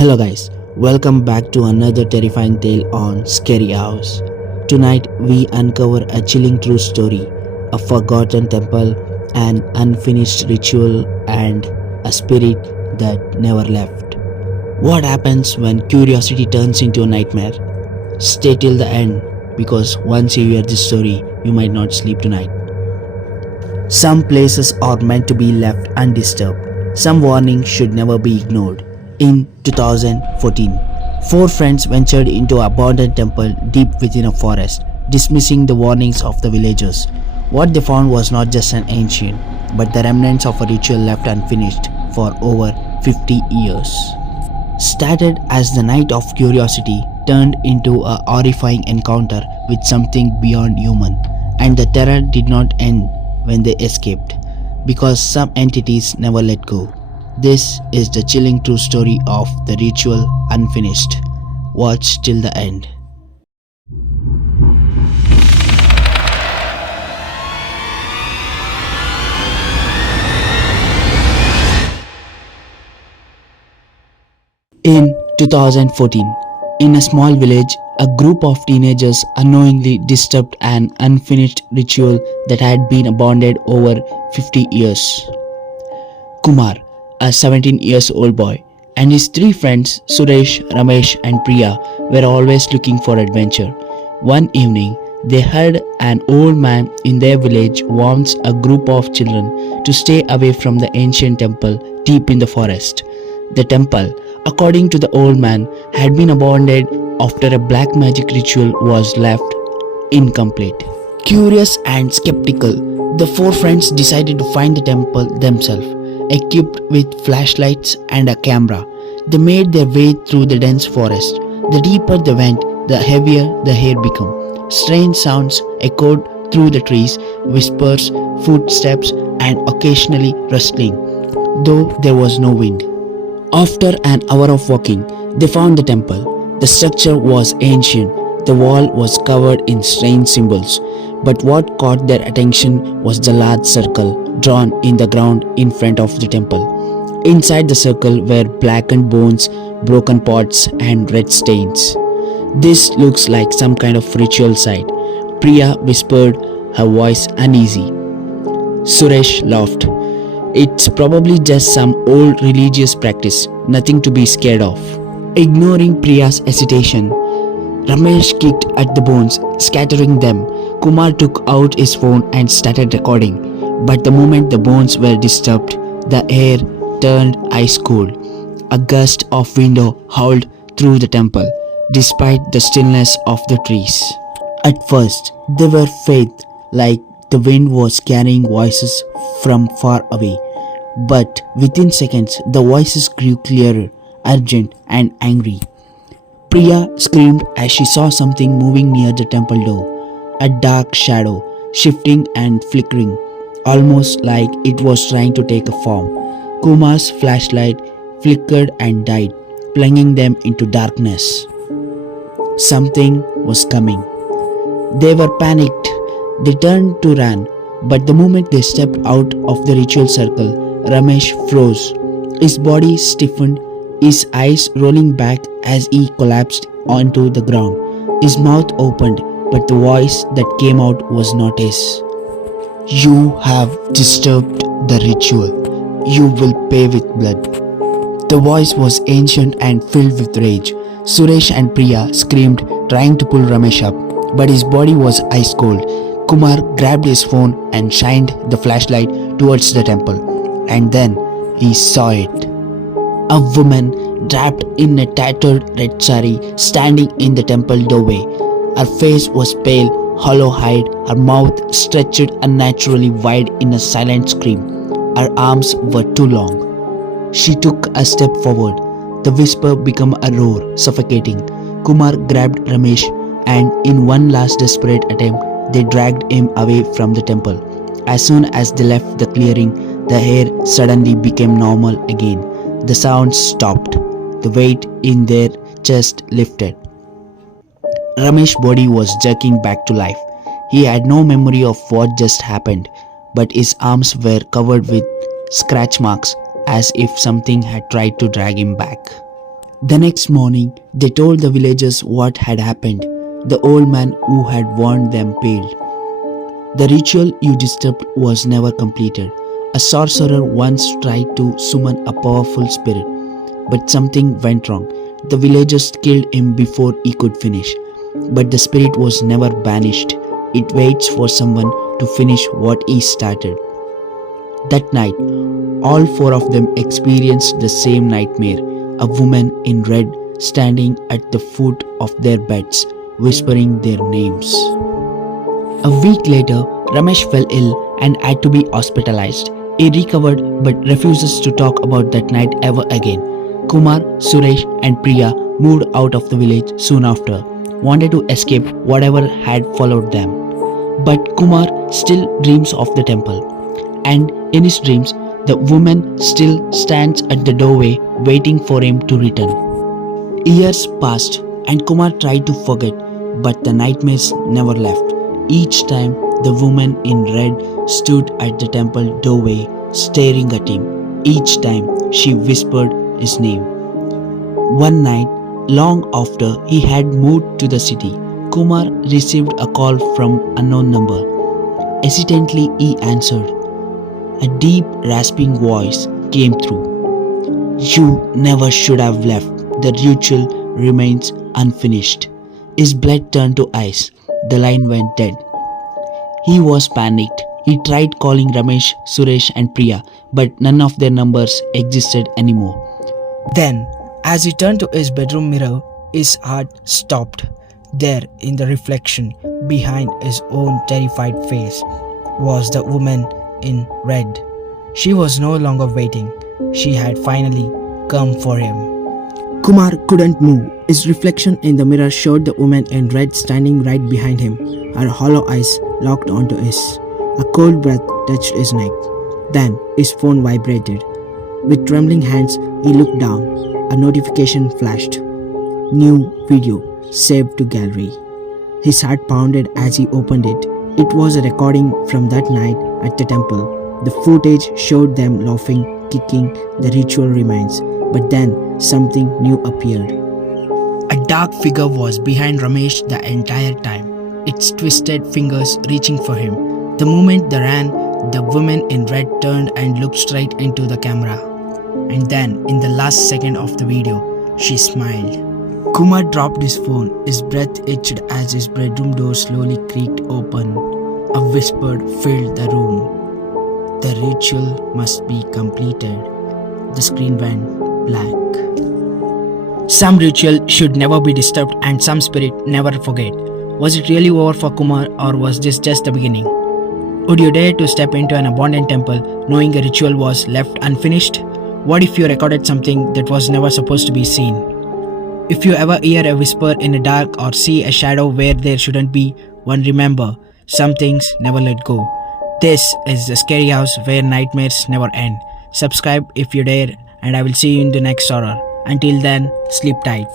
Hello guys, welcome back to another terrifying tale on Scary House. Tonight we uncover a chilling true story, a forgotten temple, an unfinished ritual and a spirit that never left. What happens when curiosity turns into a nightmare? Stay till the end because once you hear this story, you might not sleep tonight. Some places are meant to be left undisturbed. Some warnings should never be ignored. In 2014, four friends ventured into an abandoned temple deep within a forest, dismissing the warnings of the villagers. What they found was not just an ancient, but the remnants of a ritual left unfinished for over 50 years. Started as the night of curiosity turned into a horrifying encounter with something beyond human, and the terror did not end when they escaped, because some entities never let go. This is the chilling true story of the ritual unfinished. Watch till the end. In 2014, in a small village, a group of teenagers unknowingly disturbed an unfinished ritual that had been abandoned over 50 years. Kumar, a 17 years old boy, and his three friends Suresh, Ramesh, and Priya were always looking for adventure. One evening, they heard an old man in their village warns a group of children to stay away from the ancient temple deep in the forest. The temple, according to the old man, had been abandoned after a black magic ritual was left incomplete. Curious and skeptical, the four friends decided to find the temple themselves. Equipped with flashlights and a camera, they made their way through the dense forest. The deeper they went, the heavier the air became. Strange sounds echoed through the trees, whispers, footsteps, and occasionally rustling, though there was no wind. After an hour of walking, they found the temple. The structure was ancient. The wall was covered in strange symbols. But what caught their attention was the large circle drawn in the ground in front of the temple. Inside the circle were blackened bones, broken pots, and red stains. This looks like some kind of ritual site, Priya whispered, her voice uneasy. Suresh laughed. It's probably just some old religious practice, nothing to be scared of. Ignoring Priya's hesitation, Ramesh kicked at the bones, scattering them. Kumar took out his phone and started recording. But the moment the bones were disturbed, the air turned ice cold. A gust of wind howled through the temple, despite the stillness of the trees. At first, they were faint, like the wind was carrying voices from far away. But within seconds, the voices grew clearer, urgent, and angry. Priya screamed as she saw something moving near the temple door. A dark shadow, shifting and flickering, almost like it was trying to take a form. Kumar's flashlight flickered and died, plunging them into darkness. Something was coming. They were panicked. They turned to run, but the moment they stepped out of the ritual circle, Ramesh froze. His body stiffened, his eyes rolling back as he collapsed onto the ground. His mouth opened, but the voice that came out was not his. You have disturbed the ritual. You will pay with blood. The voice was ancient and filled with rage. Suresh and Priya screamed, trying to pull Ramesh up, but his body was ice cold. Kumar grabbed his phone and shined the flashlight towards the temple, and then he saw it. A woman draped in a tattered red sari standing in the temple doorway. Her face was pale, hollow-eyed, her mouth stretched unnaturally wide in a silent scream. Her arms were too long. She took a step forward. The whisper became a roar, suffocating. Kumar grabbed Ramesh and in one last desperate attempt, they dragged him away from the temple. As soon as they left the clearing, the air suddenly became normal again. The sounds stopped. The weight in their chest lifted. Ramesh's body was jerking back to life. He had no memory of what just happened, but his arms were covered with scratch marks as if something had tried to drag him back. The next morning, they told the villagers what had happened. The old man who had warned them paled. The ritual you disturbed was never completed. A sorcerer once tried to summon a powerful spirit, but something went wrong. The villagers killed him before he could finish. But the spirit was never banished. It waits for someone to finish what he started. That night, all four of them experienced the same nightmare. A woman in red standing at the foot of their beds, whispering their names. A week later, Ramesh fell ill and had to be hospitalized. He recovered but refuses to talk about that night ever again. Kumar, Suresh, and Priya moved out of the village soon after, wanted to escape whatever had followed them. But Kumar still dreams of the temple, and in his dreams, the woman still stands at the doorway waiting for him to return. Years passed, and Kumar tried to forget, but the nightmares never left. Each time, the woman in red stood at the temple doorway staring at him. Each time, she whispered his name. One night, long after he had moved to the city, Kumar received a call from unknown number. Hesitantly, he answered. A deep, rasping voice came through. You never should have left. The ritual remains unfinished. His blood turned to ice. The line went dead. He was panicked. He tried calling Ramesh, Suresh, and Priya, but none of their numbers existed anymore. Then, as he turned to his bedroom mirror, his heart stopped. There, in the reflection, behind his own terrified face, was the woman in red. She was no longer waiting. She had finally come for him. Kumar couldn't move. His reflection in the mirror showed the woman in red standing right behind him, her hollow eyes locked onto his. A cold breath touched his neck. Then his phone vibrated. With trembling hands, he looked down. A notification flashed. New video saved to gallery. His heart pounded as he opened it. It was a recording from that night at the temple. The footage showed them laughing, kicking. The ritual remains. But then something new appeared. A dark figure was behind Ramesh the entire time, its twisted fingers reaching for him. The moment they ran, the woman in red turned and looked straight into the camera. And then, in the last second of the video, she smiled. Kumar dropped his phone. His breath itched as his bedroom door slowly creaked open. A whisper filled the room. The ritual must be completed. The screen went black. Some ritual should never be disturbed and some spirit never forget. Was it really over for Kumar, or was this just the beginning? Would you dare to step into an abandoned temple knowing a ritual was left unfinished? What if you recorded something that was never supposed to be seen? If you ever hear a whisper in the dark or see a shadow where there shouldn't be one, remember, some things never let go. This is the scary house where nightmares never end. Subscribe if you dare, and I will see you in the next horror. Until then, sleep tight.